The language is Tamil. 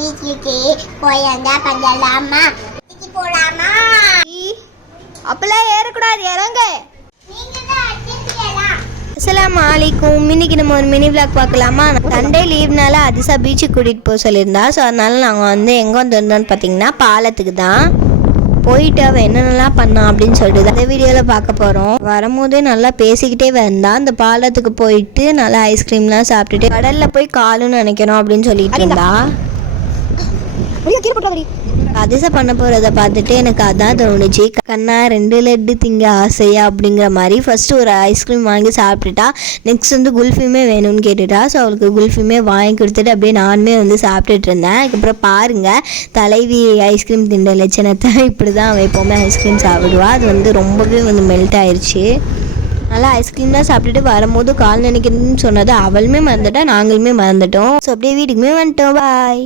பீச்சுக்கு போயிருந்தா பண்ணலாமா? போலாமா? அப்பெல்லாம் ஏறக்கூடாது, இறங்க. நீங்க தான் அடிச்சியலாம். அஸ்ஸலாமு அலைக்கும். இன்னைக்கு நம்ம ஒரு மினி விளாக் பார்க்கலாமா? சண்டே லீவ்னால அதிசா பீச்சுக்கு கூட்டிகிட்டு போக சொல்லியிருந்தா. ஸோ அதனால நாங்கள் வந்து எங்கே வந்திருந்தோம்னு பார்த்தீங்கன்னா பாலத்துக்கு தான் போயிட்டு அவள் என்னென்னலாம் பண்ணா அப்படின்னு சொல்லிட்டு அந்த வீடியோவில் பார்க்க போகிறோம். வரும்போதே நல்லா பேசிக்கிட்டே வந்தா. அந்த பாலத்துக்கு போயிட்டு நல்லா ஐஸ்கிரீம்லாம் சாப்பிட்டுட்டு கடலில் போய் காலுன்னு நினைக்கணும் அப்படின்னு சொல்லிட்டு இருந்தா. அதிசா பண்ண போகிறத பார்த்துட்டு எனக்கு அதான் தோணுச்சு, கண்ணா 2 லட்டு திங்க ஆசையா அப்படிங்கிற மாதிரி. ஃபஸ்ட்டு ஒரு ஐஸ்கிரீம் வாங்கி சாப்பிட்டுட்டா. நெக்ஸ்ட் வந்து குல்ஃபியுமே வேணும்னு கேட்டுட்டா. ஸோ அவளுக்கு குல்ஃபியுமே வாங்கி கொடுத்துட்டு அப்படியே நானுமே வந்து சாப்பிட்டுட்டு இருந்தேன். அதுக்கப்புறம் பாருங்கள், தலைவி ஐஸ்கிரீம் தின்ற லட்சணத்தை இப்படி தான் அவள் எப்போவுமே ஐஸ்கிரீம் சாப்பிடுவா. அது வந்து ரொம்பவே வந்து மெல்ட் ஆயிடுச்சு. நல்லா ஐஸ்கிரீம்லாம் சாப்பிட்டுட்டு வரும்போது கால் நினைக்கிறதுன்னு சொன்னது அவளுமே மறந்துட்டா, நாங்களுமே மறந்துட்டோம். ஸோ அப்படியே வீட்டுக்குமே வந்துட்டோம். பாய்.